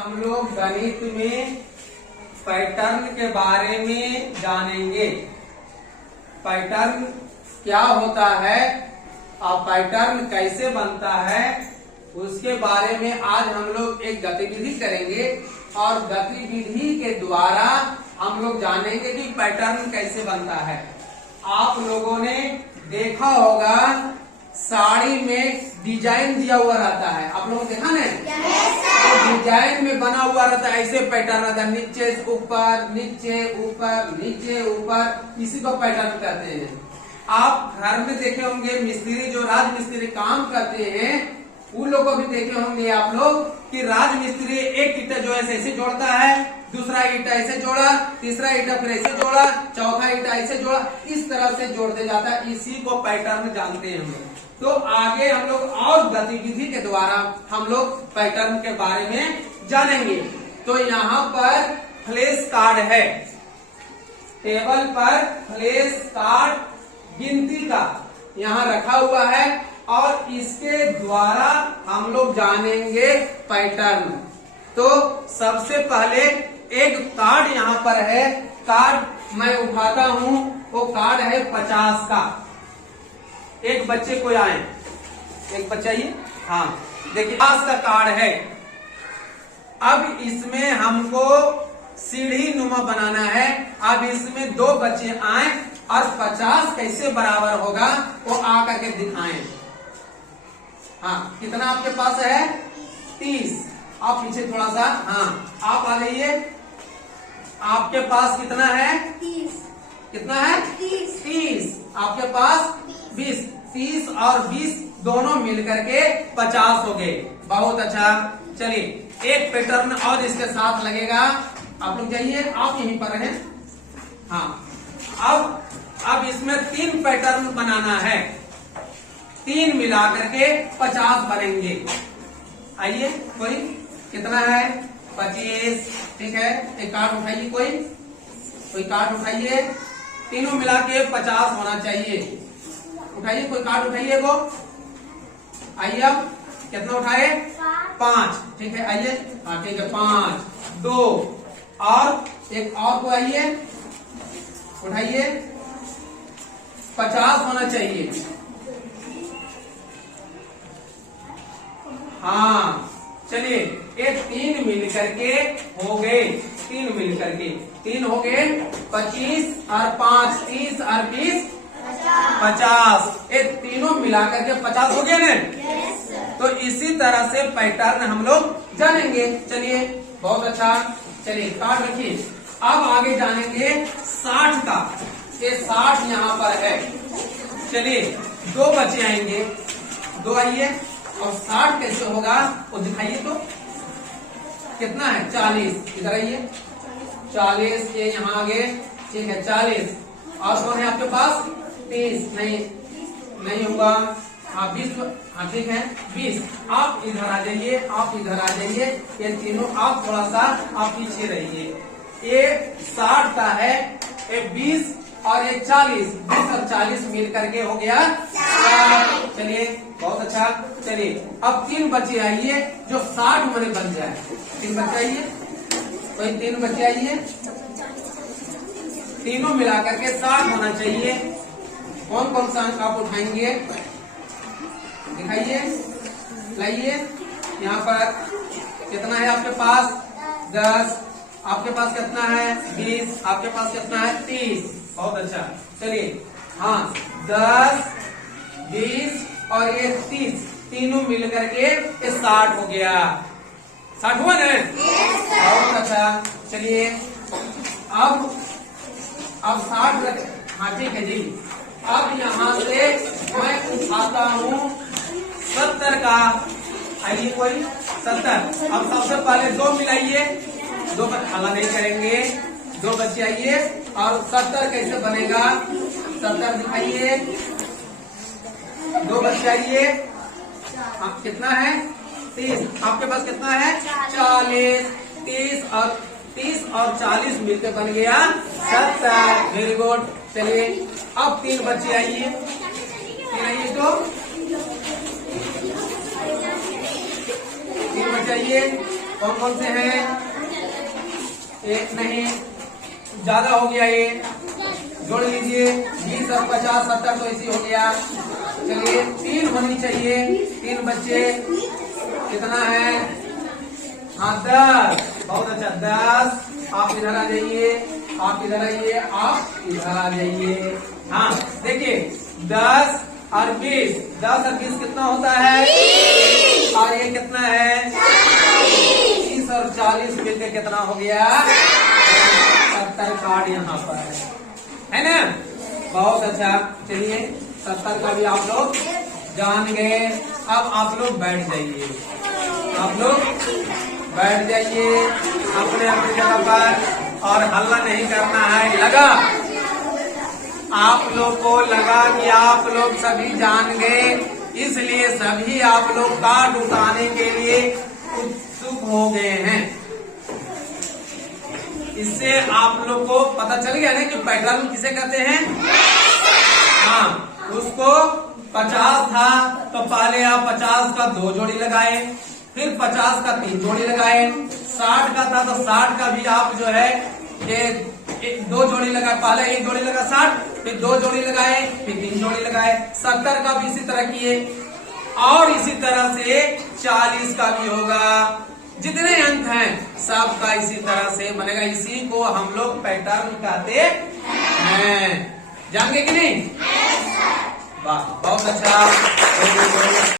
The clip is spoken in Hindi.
हम लोग गणित में पैटर्न के बारे में जानेंगे। पैटर्न क्या होता है और पैटर्न कैसे बनता है, उसके बारे में आज हम लोग एक गतिविधि करेंगे और गतिविधि के द्वारा हम लोग जानेंगे कि पैटर्न कैसे बनता है। आप लोगों ने देखा होगा साड़ी में डिजाइन दिया हुआ रहता है, आप लोगों ने देखा ना? तो डिजाइन में बना हुआ रहता है, ऐसे पैटर्न रहता है, नीचे ऊपर नीचे ऊपर नीचे ऊपर, इसी को पैटर्न कहते हैं। आप घर में देखे होंगे मिस्त्री, जो राजमिस्त्री काम करते हैं, उन लोगों को भी देखे होंगे आप लोग कि राजमिस्त्री एक ईटा जो है ऐसे जोड़ता है, दूसरा ईटा ऐसे जोड़ा, तीसरा ईटा फिर ऐसे जोड़ा, चौथा ईटा ऐसे जोड़ा, इस तरह से जोड़ते जाता है। इसी को पैटर्न जानते हैं हम लोग। तो आगे हम लोग और गतिविधि के द्वारा हम लोग पैटर्न के बारे में जानेंगे। तो यहाँ पर फ्लैश कार्ड है, टेबल पर फ्लैश कार्ड गिनती का यहाँ रखा हुआ है और इसके द्वारा हम लोग जानेंगे पैटर्न। तो सबसे पहले एक कार्ड यहाँ पर है, कार्ड मैं उठाता हूँ, वो कार्ड है 50 का। एक बच्चे को आए, एक बच्चा ही, हाँ देखिए 50 का कार्ड है। अब इसमें हमको सीढ़ी नुमा बनाना है। अब इसमें दो बच्चे आए और 50 कैसे बराबर होगा वो आकर के दिखाएं। हाँ, कितना आपके पास है? 30। आप पीछे थोड़ा सा, हाँ आप आ जाइए। आपके पास कितना है? 30। कितना है? 30। आपके पास 20। 30 और 20 दोनों मिलकर के 50 हो गए। बहुत अच्छा। चलिए एक पैटर्न और इसके साथ लगेगा। आप लोग जाइए, आप यहीं पर हैं। हाँ, अब इसमें 3 पैटर्न बनाना है, 3 मिला करके 50 बनेंगे। आइए, कोई कितना है? 25। ठीक है, एक कार्ड उठाइए, कोई कार्ड उठाइए। तीनों मिला के 50 होना चाहिए। उठाइए, कोई कार्ड उठाइए वो। आइए, अब कितना उठाए? 5। ठीक है, आइए। हाँ ठीक है, 5, 2 और एक और को आइए, उठाइए। 50 होना चाहिए। हाँ चलिए, ये 3 मिल करके हो गए, 3 मिल करके 3 हो गए। 25 और 5, 30 और 20 50। ये तीनों मिलाकर के 50 हो गए ना? तो इसी तरह से पैटर्न हम लोग जानेंगे। चलिए, बहुत अच्छा। चलिए कार्ड रखिए। अब आगे जानेंगे 60 का। ये 60 यहाँ पर है। चलिए, 2 बच्चे आएंगे, 2 आइए। और 60 कैसे होगा वो दिखाइए। तो कितना है? 40। इधर आइए, 40 ये यहाँ आगे। ठीक है, 40। और कौन है आपके पास? 30। नहीं होगा। हाँ 20। हाँ ठीक है, 20। आप इधर आ जाइए, आप इधर आ जाइए। ये तीनों आप थोड़ा सा आप पीछे रहिए। ये 60 का है, ये 20 और ये 40। 20 और 40 मिल करके हो गया 60। चलिए, बहुत अच्छा। चलिए, अब 3 बच्चे आइए जो 60 में बन जाए। 3 बच्चे आइए, कोई 3 बच्चे आइए। तीनों मिलाकर के 60 होना चाहिए। कौन कौन सा अंक आप उठाएंगे? दिखाइए, लाइए। यहाँ पर कितना है आपके पास? 10। आपके पास कितना है? 20। आपके पास कितना है? 30। बहुत अच्छा। चलिए, हाँ 10, 20 और ये 30 तीनों मिल करके ये 60 हो गया। 60 हुआ ना? बहुत अच्छा। चलिए, अब 60 रख। हाँ ठीक है जी। अब यहाँ से मैं उठाता हूँ 70 का। आइए, कोई 70। अब सबसे पहले 2 मिलाइए, 2 पर हल्ला नहीं करेंगे। 2 बच्चे आइए और 70 कैसे बनेगा? 70 दिखाइए। 2 बच्चे आइए। आप कितना है? 30। आपके पास कितना है? 40। 30 और 40 मिलकर बन गया 70। Very good. चलिए, अब 3 बच्चे आइए। 3 आइए, तो 3 बच्चे आइए। कौन कौन से हैं? एक नहीं, ज्यादा हो गया ये, जोड़ लीजिए 20 और 50 70 तो ऐसी हो गया। चलिए 3 होनी चाहिए, 3 बच्चे कितना है? हाँ 10, बहुत अच्छा 10। आप इधर आ जाइए, आप इधर आइए, आप इधर आ जाइए। हाँ देखिए 10 और 20, 10 और 20 कितना होता है? और ये कितना है? 30 और 40 मिलकर कितना हो गया? 70 कार्ड यहाँ पर है ना। बहुत अच्छा, चलिए 70 का भी आप लोग जान गए। अब आप लोग बैठ जाइए, आप लोग बैठ जाइए अपने अपनी जगह पर और हल्ला नहीं करना है। लगा आप लोग को, लगा कि आप लोग सभी जान गए, इसलिए सभी आप लोग कार्ड उठाने के लिए उत्सुक हो गए हैं। इससे आप लोग को पता चल गया ना कि पैटर्न किसे कहते हैं। हाँ, उसको 50 था तो पहले आप 50 का 2 जोड़ी लगाए, फिर 50 का 3 जोड़ी लगाए। 60 का था तो 60 का भी आप जो है ये 2 जोड़ी लगाए, पहले 1 जोड़ी लगा 60, फिर 2 जोड़ी लगाए, फिर 3 जोड़ी लगाए। 70 का भी इसी तरह किए और इसी तरह से 40 का भी होगा। जितने अंक हैं सबका इसी तरह से बनेगा। इसी को हम लोग पैटर्न कहते हैं। जान गए कि नहीं? वाह, बहुत अच्छा।